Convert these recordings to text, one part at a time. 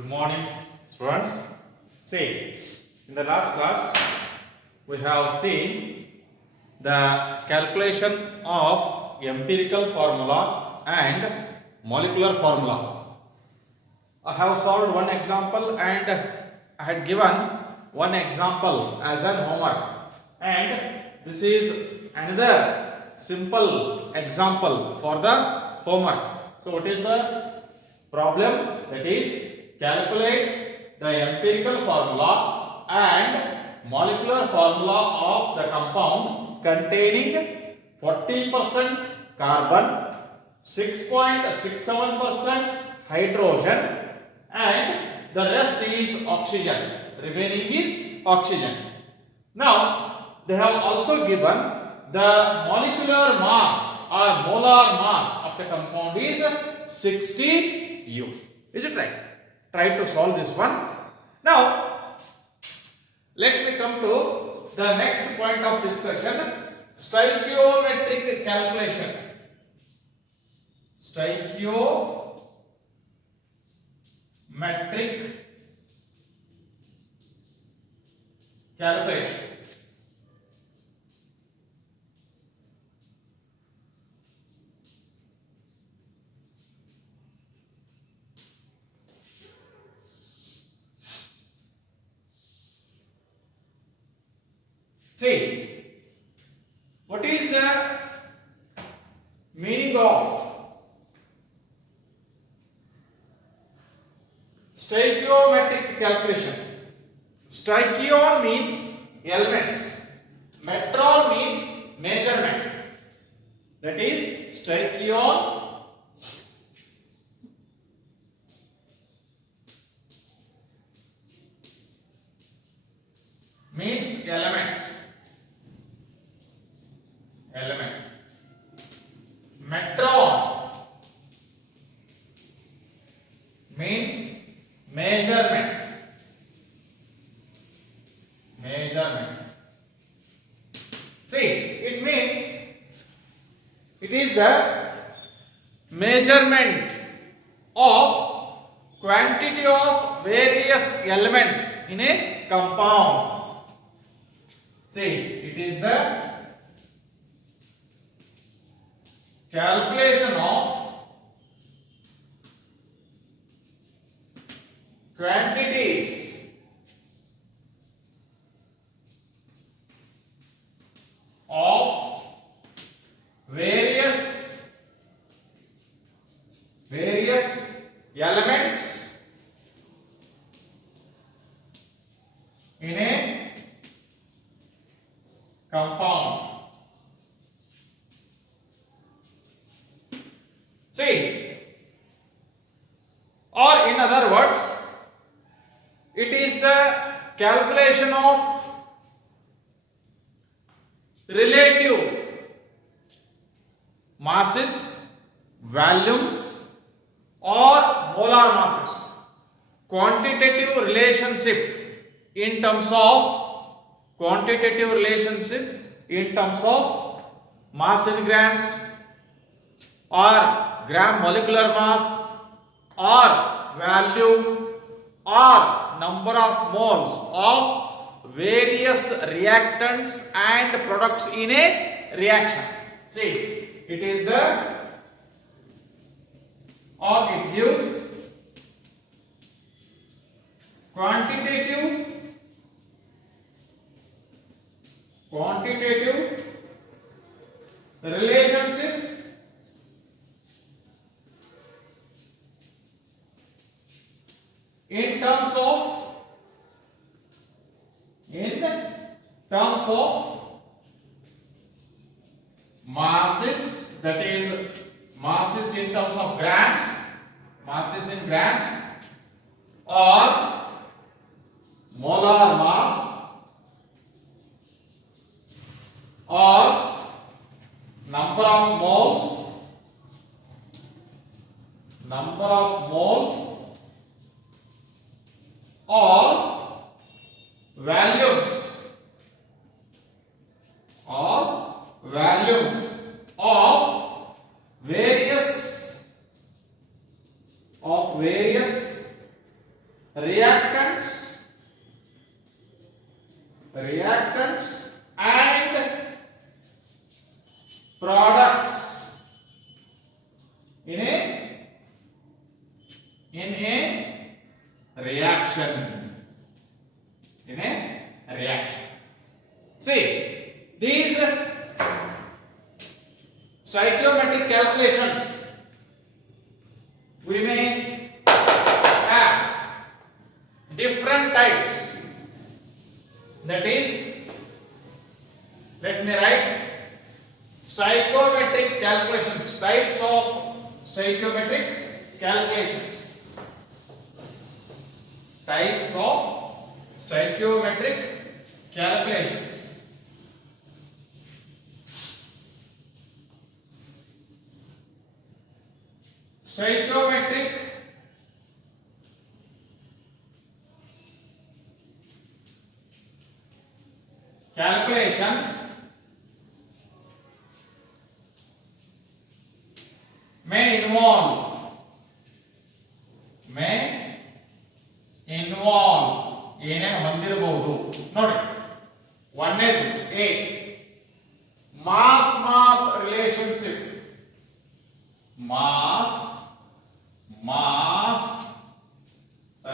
Good morning, students. See, in the last class, we have seen the calculation of empirical formula and molecular formula. I have solved one example and I had given one example as an homework. And this is another simple example for the homework. So, what is the problem? That is, calculate the empirical formula and molecular formula of the compound containing 40% carbon, 6.67% hydrogen, and the rest is oxygen. Remaining is oxygen. Now, they have also given the molecular mass or molar mass of the compound is 60 U. Is it right? Try to solve this one. Now, let me come to the next point of discussion, stoichiometric calculation. Stoichiometric calculation. See, what is the meaning of stoichiometric calculation? Stoichion means elements, metron means measurement. That is, stoichion means elements. Metron means measurement. See, it means it is the measurement of quantity of various elements in a compound. See, it is the calculation of quantities of various elements in a compound. See, or in other words, it is the calculation of relative masses, volumes, or molar masses. Quantitative relationship in terms of mass in grams or gram molecular mass or volume or number of moles of various reactants and products in a reaction. See, it is the, or it gives quantitative relationship in terms of masses, that is masses in terms of grams, or molar mass or number of moles or volumes of various reactants and products in a reaction. See, these stoichiometric calculations we may have different types. That is, let me write stoichiometric calculations, types of stoichiometric calculations. Types of stoichiometric calculations. Stoichiometric calculations may involve ಏನೇನು ಹೊಂದಿರಬಹುದು ನೋಡಿ. ಒಂದನೇದು A mass relationship. Mass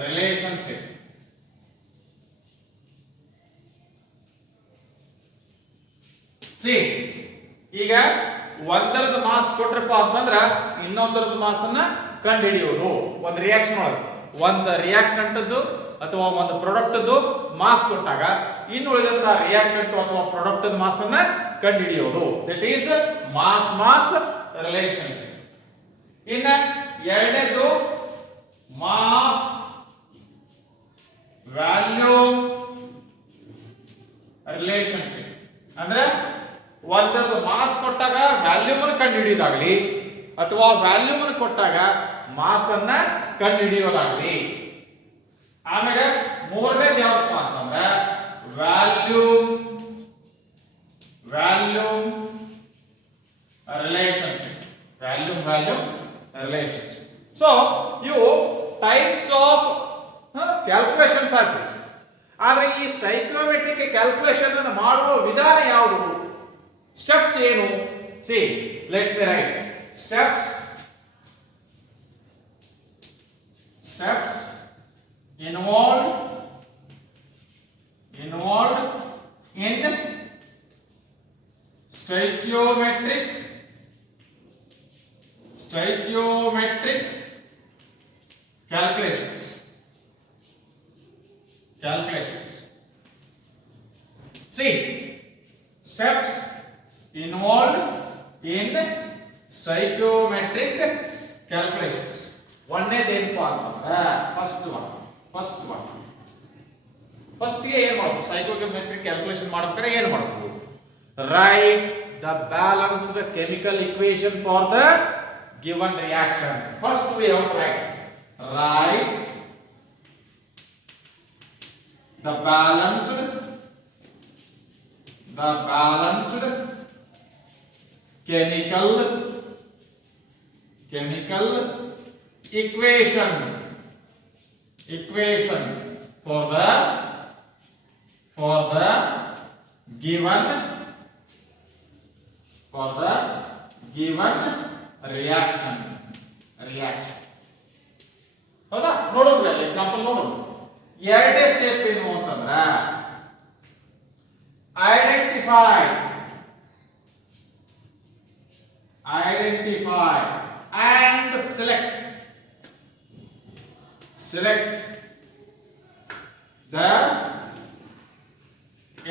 relationship. See, ಈಗ ಒಂದರದ ಮಾಸ್ ಕೊಟ್ರಪ್ಪ ಅಂತಂದ್ರ ಇನ್ನೊಂದರದ ಮಾಸ್ ಅನ್ನ ಕಂಡು ಹಿಡಿಯೋದು. ಒಂದು ರಿಯಾಕ್ಷನ್ ಒಳಗೆ ಒಂದು ರಿಯಾಕ್ಟೆಂಟ್ ಅಥವಾ ಒಂದು ಪ್ರಾಡಕ್ಟ್ ಮಾಸ್ ಕೊಟ್ಟಾಗ ಇನ್ನು ಉಳಿದಂತಹ ರಿಯಾಕ್ಟೆಂಟ್ ಅಥವಾ ಪ್ರಾಡಕ್ಟ್ ಮಾಸ್ ಅನ್ನ ಕಂಡು ಹಿಡಿಯೋದು. That is mass relationship. ಇನ್ನ ಎರಡನೇದು ಮಾಸ್ ವ್ಯಾಲ್ಯೂಮ್ ರಿಲೇಶನ್ಶಿಪ್. ಅಂದ್ರೆ ಒಂದರದ್ದು ಮಾಸ್ ಕೊಟ್ಟಾಗ ವ್ಯಾಲ್ಯೂಮ್ ಅನ್ನು ಕಂಡು ಹಿಡಿಯೋದಾಗಲಿ ಅಥವಾ ವ್ಯಾಲ್ಯೂಮ್ ಅನ್ನು ಕೊಟ್ಟಾಗ ಮಾಸ್ ಅನ್ನ ಕಂಡು ಹಿಡಿಯೋದಾಗಲಿ. ಆಮೇಲೆ ಮೂರನೇದು ಯಾವಪ್ಪ ಅಂತಂದ್ರೆ ವ್ಯಾಲ್ಯೂಮ್ ರಿಲೇಶನ್ಶಿಪ್. ರಿಲೇಶನ್ಶಿಪ್. ಸೊ ಇವು ಟೈಪ್ಸ್ ಆಫ್ ಕ್ಯಾಲ್ಕುಲೇಷನ್ಸ್ ಆಗ್ತದೆ. ಆದ್ರೆ ಈ ಸ್ಟೈಕಿಯೋಮೆಟ್ರಿಕ್ ಕ್ಯಾಲ್ಕುಲೇಷನ್ ಅನ್ನು ಮಾಡುವ ವಿಧಾನ ಯಾವುದು, ಸ್ಟೆಪ್ಸ್ ಏನು? C, let me right steps involved in stoichiometric calculations. See, steps involved in stoichiometric calculations. ಒಂದನೇದೇನಪ್ಪ ಅಂತಂದ್ರೆ ಫಸ್ಟ್ ಗೆ ಏನು ಮಾಡಬೇಕು? ಸ್ಟೈಕಿಯೋಮೆಟ್ರಿಕ್ ಕ್ಯಾಲ್ಕುಲೇಷನ್ ಮಾಡಬೇಕಾದ್ರೆ ಏನು ಮಾಡಬೇಕು? Write the balanced chemical equation for the given reaction. First we have to write the balanced chemical equation for the given reaction. ಹೌದಾ? ನೋಡೋಣ, ಎಕ್ಸಾಂಪಲ್ ನೋಡೋಣ. ಎರಡನೇ ಸ್ಟೆಪ್ ಏನು ಅಂತಂದ್ರೆ identify and select the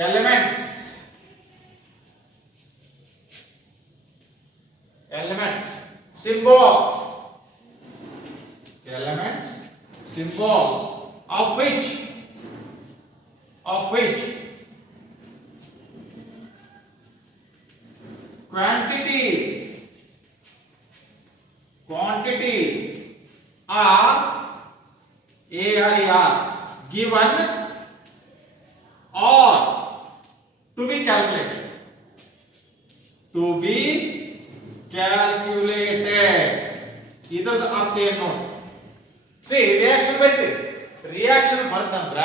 elements symbols of which quantities are given or to be calculated. ಇದರ ಅರ್ಥ ಏನು? See, reaction ಬರೀತೀವಿ. ರಿಯಾಕ್ಷನ್ ಬರ್ತಂದ್ರ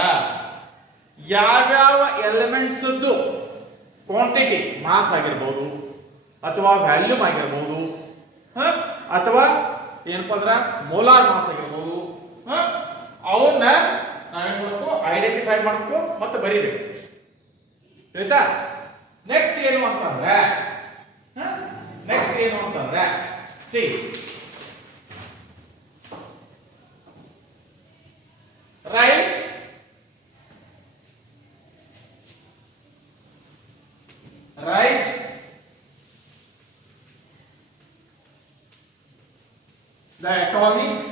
ಯಾವ್ಯಾವ ಎಲಿಮೆಂಟ್ಸ್ ಕ್ವಾಂಟಿಟಿ ಮಾಸ್ ಆಗಿರ್ಬೋದು ಅಥವಾ ವ್ಯಾಲ್ಯೂಮ್ ಆಗಿರ್ಬೋದು ಅಥವಾ ಏನಪ್ಪ ಅಂದ್ರ ಮೋಲಾರ್ ಮಾಸ್ ಆಗಿರ್ಬೋದು ಅವನ್ನ ನಾವೇನ್ ಮಾಡಬೇಕು ಐಡೆಂಟಿಫೈ ಮಾಡಬೇಕು ಮತ್ತೆ ಬರೀಬೇಕು ಆಯ್ತಾ ನೆಕ್ಸ್ಟ್ ಏನು ಅಂತಂದ್ರೆ C write the atomic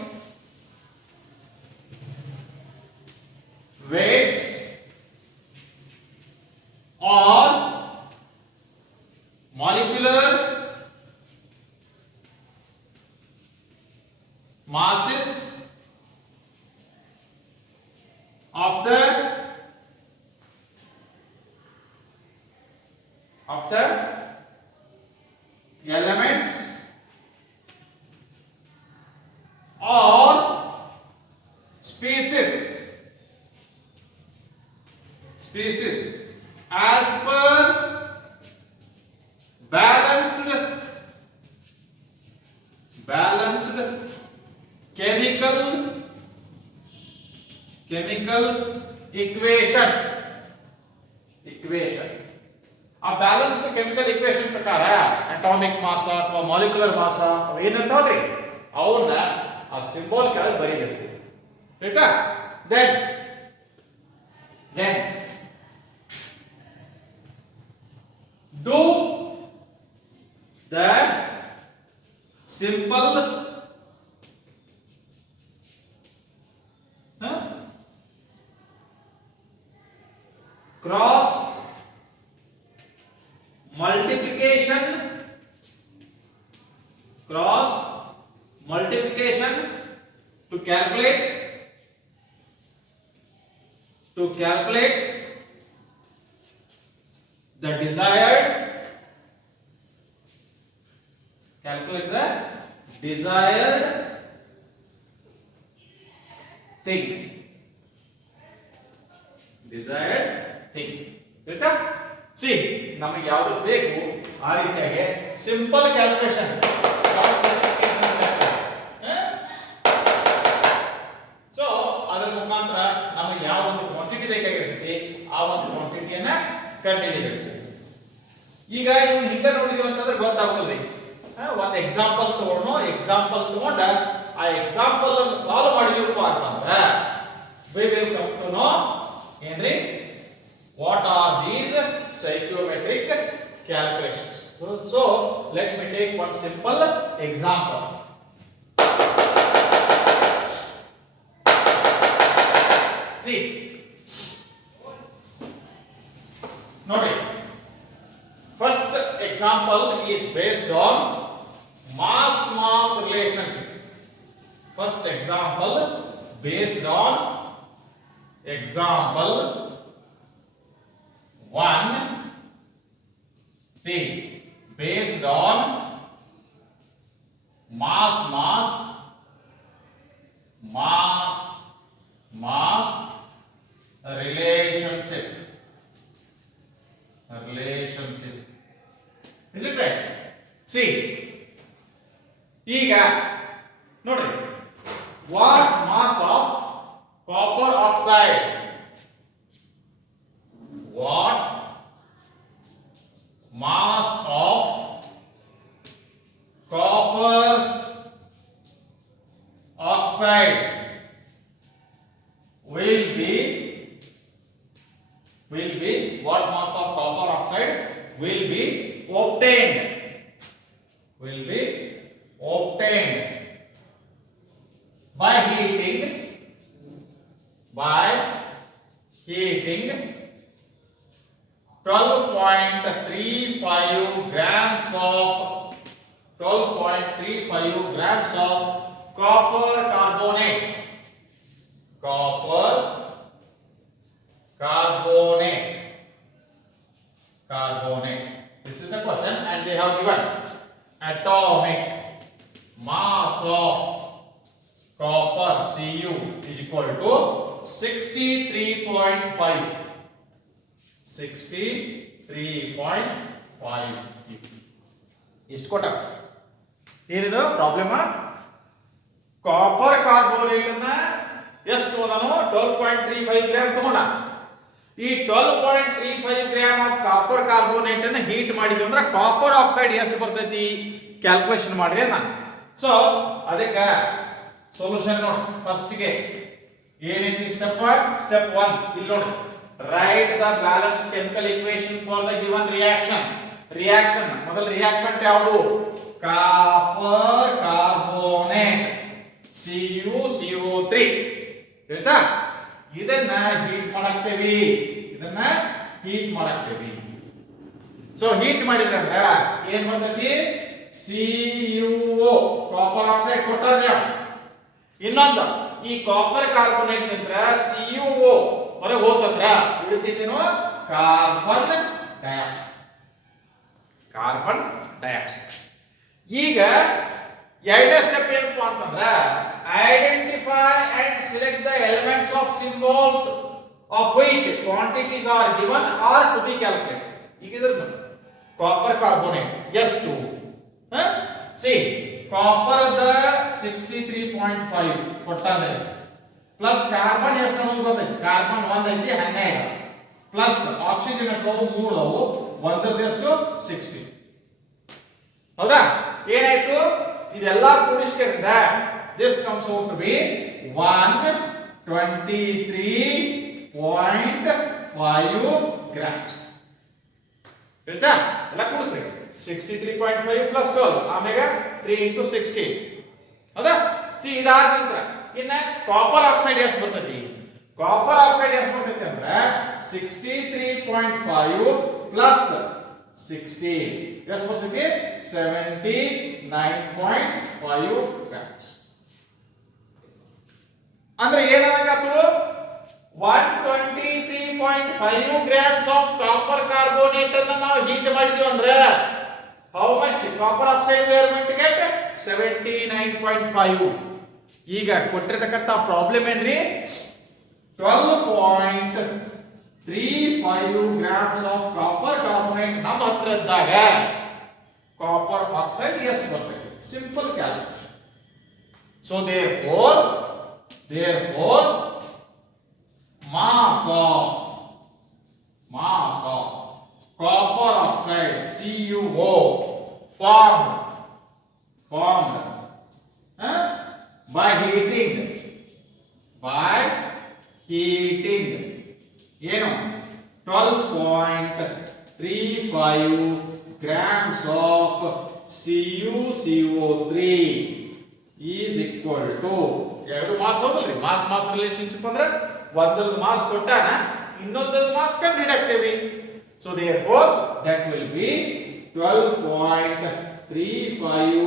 weights or molecular masses of the elements or species as per balanced chemical equation ಆ ಬ್ಯಾಲೆನ್ಸ್ಡ್ ಕೆಮಿಕಲ್ ಇಕ್ವೇಶನ್ ಪ್ರಕಾರ ಅಟಾಮಿಕ್ ಮಾಸ ಅಥವಾ ಮಾಲಿಕ್ಯುಲರ್ ಮಾಸ ಏನಂತಾವ್ರಿ ಅವನ್ನ ಆ ಸಿಂಬಲ್ ಕೆಳಗೆ ಬರೀಬೇಕು ಆಯ್ತಾ then do the simple cross multiplication to calculate the desired thing ಆಯ್ತಾ ಸಿ ನಮಗೆ ಯಾವುದು ಬೇಕು ಆ ರೀತಿಯಾಗಿ ಸಿಂಪಲ್ ಕ್ಯಾಲ್ಕುಲೇಷನ್ ಸೊ ಅದರ ಮುಖಾಂತರ ನಮಗೆ ಯಾವ ಒಂದು ಕ್ವಾಂಟಿಟಿ ಬೇಕಾಗಿರ್ತೈತಿ ಆ ಒಂದು ಕ್ವಾಂಟಿಟಿಯನ್ನ ಕಂಡುಹಿಡಿಯಬೇಕು ಈಗ ಇವ್ನು ಹಿಂಗ ನೋಡಿದೀವಿ ಅಂತಂದ್ರೆ ಗೊತ್ತಾಗ್ತದೆ ಒಂದು ಎಕ್ಸಾಂಪಲ್ ತಗೊಂಡ ಆ ಎಕ್ಸಾಂಪಲ್ ಅನ್ನು ಸಾಲ್ವ್ ಮಾಡಿದೀವಪ್ಪ ಅಂತಂದ್ರೆ we will come to know ಏನ್ರಿ what are these stoichiometric calculations. So let me take one simple example. See, notice first example is based on mass relationship. First example based on example 1, see, based on mass relationship. Is it right? See, ಈಗ ನೋಡ್ರಿ what mass of copper oxide, what mass of copper oxide will be what mass of copper oxide will be obtained by heating 12.35 grams of copper carbonate. This is the question, and they have given atomic mass of copper Cu is equal to 63.5. 63.5 ಎಷ್ಟು ಕೊಟ್ಟ ಏನಿದು problem copper carbonate ಅನ್ನ ಎಷ್ಟು ತಗೊಂಡಾನು 12.35 ಗ್ರಾಮ್ ತಗೊಂಡ ಈ 12.35 gram of copper carbonate ಅನ್ನ ಹೀಟ್ ಮಾಡಿದ್ವಿ ಅಂದ್ರೆ ಕಾಪರ್ ಆಕ್ಸೈಡ್ ಎಷ್ಟು ಬರ್ತೈತಿ ಕ್ಯಾಲ್ಕುಲೇಷನ್ ಮಾಡ್ರಿ ಅಣ್ಣ ಸೊ ಅದಕ್ಕೆ ಸೊಲ್ಯೂಷನ್ ನೋಡಿ ಫಸ್ಟ್ ಗೆ ಏನೈತಿ ಸ್ಟೆಪ್ 1 ಇಲ್ಲಿ ನೋಡಿ write the balanced chemical equation for the given reaction ಮೊದಲ ರಿಯಾಕ್ಟೆಂಟ್ ಯಾವುದು ಕಾಪರ್ ಕಾರ್ಬೋನೇಟ್ CuCO3 ಹೇಳ್ತಾ ಇದನ್ನ ಹೀಟ್ ಮಾಡಾಕ್ತೇವಿ ಸೊ ಹೀಟ್ ಮಾಡಿದ್ರೆ ಅಂದ್ರೆ ಏನ್ ಬರ್ತೈತಿ CuO ಕಾಪರ್ ಆಕ್ಸೈಡ್ ಕೊಟ್ಟಾರೆ ಇನ್ನೊಂದು ಈ ಕಾಪರ್ ಕಾರ್ಬೋನೇಟ್ ನಿಂತ್ರ CuO ಹೊರಗೆ ಹೋತಂದ್ರ ಉಳಿತೈತೇನೋ ಕಾರ್ಬನ್ ಡೈಆಕ್ಸೈಡ್ ಈಗ ಎರಡನೇ ಸ್ಟೆಪ್ ಏನಪ್ಪಾ ಅಂತಂದ್ರ identify and select the elements of symbols of which quantities are given are to be calculated ಈಗ ಇದ್ರ ಕಾಪರ್ ಕಾರ್ಬೋನೇಟ್ ಎಷ್ಟು ಸಿ ಕಾಪರ್ ದ 63.5 ಕೊಟ್ಟಾನೆ ಪ್ಲಸ್ ಕಾರ್ಬನ್ ಎಷ್ಟು ಅನ್ನೋದು ಗೊತ್ತೈತಿ ಕಾರ್ಬನ್ 1 ಐತಿ 12 ಪ್ಲಸ್ ಆಕ್ಸಿಜನ್ ಎಷ್ಟು 3 ಅವು ಒಂದರದ್ದು ಎಷ್ಟು 60 ಹೌದಾ ಏನಾಯ್ತು ಇದೆಲ್ಲ ಕೂಡಿಸ್ಕರಿಂದ this comes out to be 123.5 grams ಹೇಳ್ತಾ ಎಲ್ಲ ಕೂಡಿಸ್ರಿ 63.5 ಪ್ಲಸ್ 12 ಆಮೇಲೆ 3 into 60 ಹೌದಾ ಸಿ ಇದಾದ ನಂತರ ಇನ್ನ ಕಾಪರ್ ಆಕ್ಸೈಡ್ ಎಷ್ಟು ಬರ್ತೈತಿ ಅಂದ್ರೆ 63.5 ಪ್ಲಸ್ 60 ಎಷ್ಟು ಬರ್ತೈತಿ 79.5 ಗ್ರಾಮ್ಸ್ ಅಂದ್ರೆ ಏನಾಗತ್ತು 123.5 ಗ್ರಾಮ್ಸ್ ಆಫ್ ಕಾಪರ್ ಕಾರ್ಬೋನೇಟ್ ಅನ್ನು ನಾವು ಹೀಟ್ ಮಾಡಿದ್ವಿ ಅಂದ್ರೆ how much copper oxide we're meant get 79.5 ಈಗ ಕೊಟ್ಟಿರತಕ್ಕಂತ ಪ್ರಾಬ್ಲಮ್ ಏನ್ರಿ 12.35 ಗ್ರಾಮ್ಸ್ ಆಫ್ ಕಾಪರ್ ಕಾರ್ಬೋನೇಟ್ ನಮ್ಮ ಹತ್ರ ಇದ್ದಾಗ ಕಾಪರ್ ಆಕ್ಸೈಡ್ ಎಷ್ಟು ಬರ್ತದೆ simple calculation so therefore mass of copper oxide CuO formed by heating ಏನು 12.35 grams of CuCO3 is equal to ಎರಡು ಮಾಸ್ ಹೌದಲ್ರಿ ಮಾಸ್ ರಿಲೇಶನ್ಶಿಪ್ ಅಂದ್ರೆ ಒಂದರದ ಮಾಸ್ ಕೊಟ್ಟಾನ ಇನ್ನೊಂದರದ ಮಾಸ್ ಕಂಡು ಹಿಡಾಕ್ತೇವಿ so therefore that will be 12.35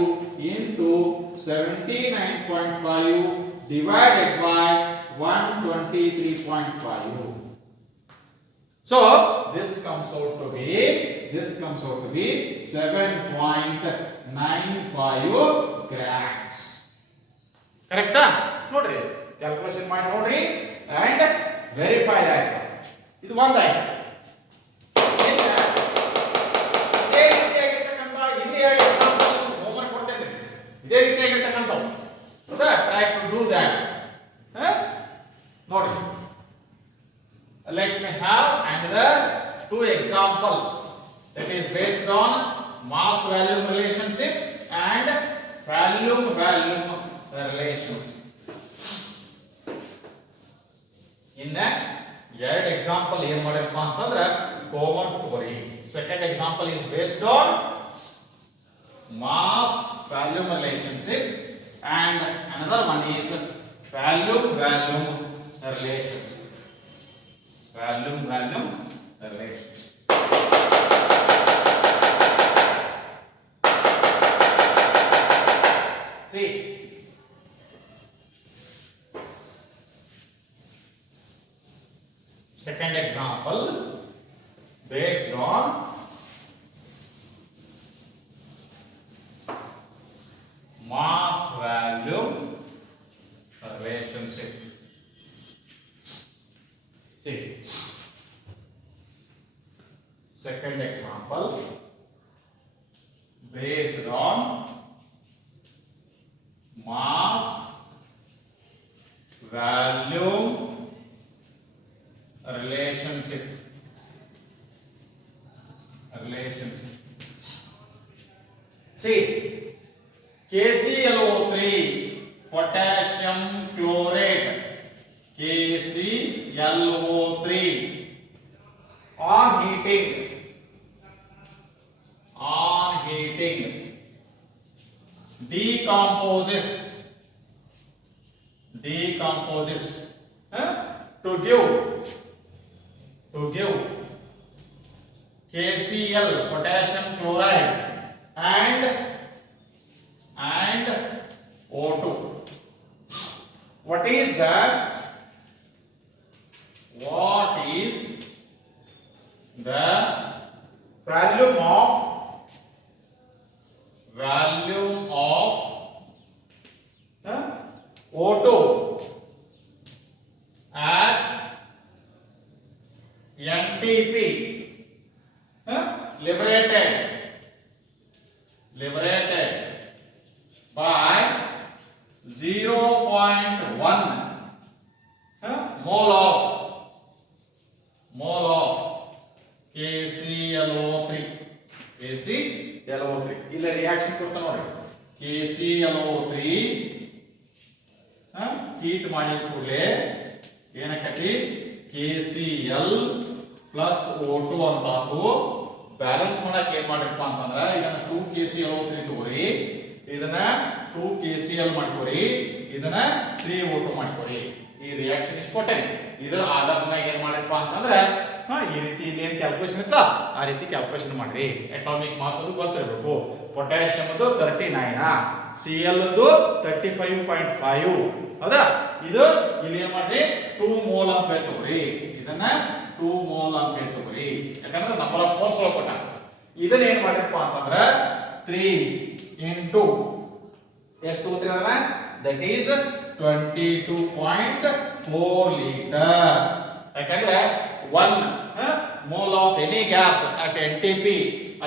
into 79.5 divided by 123.5. So this comes out to be 7.95 grams. Correct? ನೋಡ್ರಿ ಕ್ಯಾಲ್ಕುಲೇಷನ್ ಮಾಡಿ ನೋಡ್ರಿ and verify that. ಇದು ಒಂದಾಯ್ತು ಇದೇ ರೀತಿಯಾಗಿರ್ತಕ್ಕಂಥ ಇಲ್ಲಿ ಎರಡು ಎಕ್ಸಾಂಪಲ್ ಹೋಮ್ವರ್ಕ್ ಕೊಡ್ತೇನೆ ಇದೇ ರೀತಿಯಾಗಿರ್ತಕ್ಕಂಥವು ಹೌದಾ ಟ್ರೈ ಟು ಡೂ ದ್ಯಾಟ್ ನೋಡಿ let me have another two examples that is based on mass volume relationship and volume relationship in that ಎರಡು ಎಕ್ಸಾಂಪಲ್ ಏನು ಮಾಡಿರಪ್ಪ ಅಂತಂದ್ರೆ ಹೋಮ್ವರ್ಕ್ ತಗೋರಿ second example is based on mass volume relationship and another one is volume relationship. Volume relationship. See, second example based on mass volume relationship. See, second example, based on mass, volume relationship. See, KClO3 potassium chlorate, KClO3 on heating decomposes to give KCl potassium chloride and O2. What is the volume of O2 at NTP liberated by 0.1 mole of KClO3. ಇಲ್ಲಿ ರಿಯಾಕ್ಷನ್ ಕೊಡ್ತಾ ನೋಡಿ. KClO3 heat ಮಾಡಿದ ಕೂಡಲೇ ಏನಕ್ಕತಿ KCl plus O2 ಅಂತ ಬ್ಯಾಲೆನ್ಸ್ ಮಾಡಕ್ಕೆ ಏನ್ ಮಾಡಿರಪ್ಪ ಅಂತಂದ್ರ ಇದನ್ನ 2 KClO3 ತಗೋರಿ, ಇದನ್ನ 2 KCl ಮಾಡ್ಕೋರಿ, ಇದನ್ನ 3 O2 ಮಾಡ್ಕೋರಿ. ಈ ರಿಯಾಕ್ಷನ್ ಇಸ್ಕೊಟ್ಟೆ ಇದರ ಆಧಾರದ ಮೇಲೆ ಏನ್ ಮಾಡಿರಪ್ಪ ಅಂತಂದ್ರ ಈ ರೀತಿ ಇಲ್ಲಿ ಏನ್ ಕ್ಯಾಲ್ಕುಲೇಷನ್ ಇತ್ತ ಆ ರೀತಿ ಕ್ಯಾಲ್ಕುಲೇಷನ್ ಮಾಡ್ರಿ. ಅಟಾಮಿಕ್ ಮಾಸ್ ಅದು ಗೊತ್ತಿರಬೇಕು. ಪೊಟ್ಯಾಷಿಯಂ ಅದು 39, Cl ಅದು 35.5 ಹೌದಾ. ಇದು ಇಲ್ಲಿ ಏನ್ ಮಾಡ್ರಿ 2 ಮೋಲ್ ಅಂತ ಹೇಳ್ತೀವಿ. ಇದನ್ನ 2 ಮೋಲ್ ಅಂತ ಹೇಳ್ತೀವಿ, ಯಾಕಂದ್ರೆ ನಂಬರ್ ಆಫ್ ಮೋಲ್ಸ್ ಕೊಟ್ಟ. ಇದನ್ನ ಏನ್ ಮಾಡಿರಪ್ಪ ಅಂತಂದ್ರ 3 into ಎಷ್ಟು ತಗೋತೀರಿ ಅದನ್ನ, ದಟ್ ಈಸ್ 22.4 ಲೀಟರ್. ಯಾಕಂದ್ರೆ 1 mole of any gas at NTP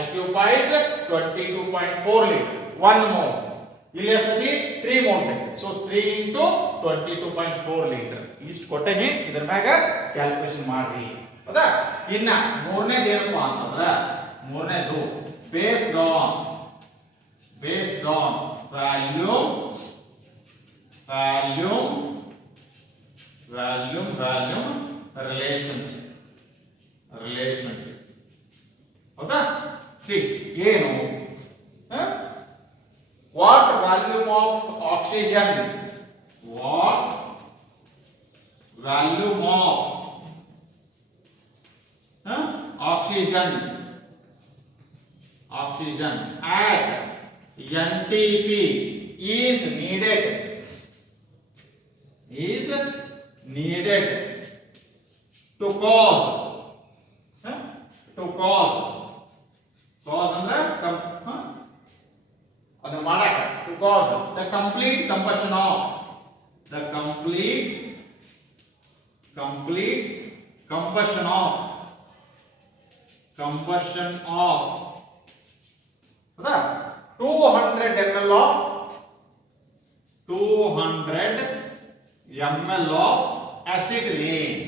occupies 22.4 liter. 1 mole. ಇಲ್ಲಿ ಎಷ್ಟೈತಿ 3 moles ಐತಿ. ಸೊ 3 into 22.4 liter. ಇಷ್ಟು ಕೊಟ್ಟೇನಿ, ಇದರ ಮ್ಯಾಗ ಕ್ಯಾಲ್ಕುಲೇಷನ್ ಮಾಡ್ರಿ ಹೌದಾ. ಇನ್ನ ಮೂರನೇದು ಏನಪ್ಪಾ ಅಂತಂದ್ರ ಮೂರನೇದು ಬೇಸ್ಡ್ ಆನ್ volume relationship ಹೌದಾ. ಸಿ ಏನು what volume of oxygen at NTP is needed to cause ಅಂದ್ರೆ ಅದನ್ನ ಮಾಡಕ to cause the complete combustion of ಹೌದಾ 200 ml of acetylene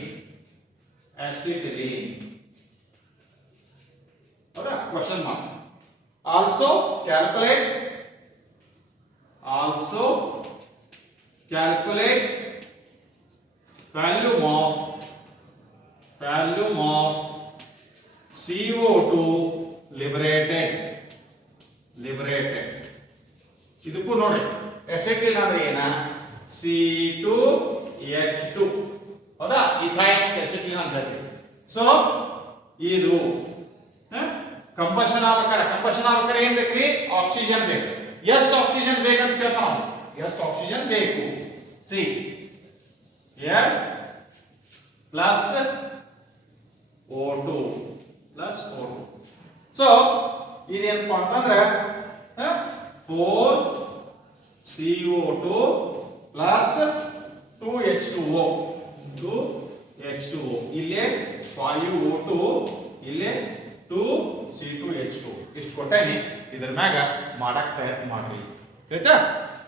ಹೌದಾ. Question mark. also calculate volume of CO2 liberated. ಇದಕ್ಕೂ ನೋಡಿ ಎಸಿಟಿಲಿನ್ ಅಂದ್ರೆ ಏನ, C2H2 ಹೌದಾ. ಇಥೈಲ್ ಎಸಿಟಿಲಿನ್ ಅಂತ ಹೇಳ್ತೀವಿ. ಸೊ ಇದು ಕಂಬಷನ್ ಆಗಬೇಕಾದ್ರೆ ಏನ್ ಬೇಕ್ರಿ, ಆಕ್ಸಿಜನ್ ಬೇಕು. ಎಷ್ಟು ಆಕ್ಸಿಜನ್ ಬೇಕಂತ ಕೇಳ್ತಾನ, ಎಷ್ಟು ಆಕ್ಸಿಜನ್ ಬೇಕು. C Air plus O2 so ಇದೇನಪ್ಪ ಅಂತಂದ್ರೆ 4CO2 plus 2H2O H2O. ಇಲ್ಲೇ 5O2, ಇಲ್ಲೇ 2C2H2. ಇಷ್ಟು ಕೊಟ್ಟೇನಿ, ಇದ್ರ ಮ್ಯಾಗ ಮಾಡಕ್ ತಯಾರು ಮಾಡ್ರಿ. ಆಯ್ತಾ?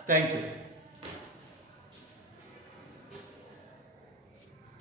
Thank you.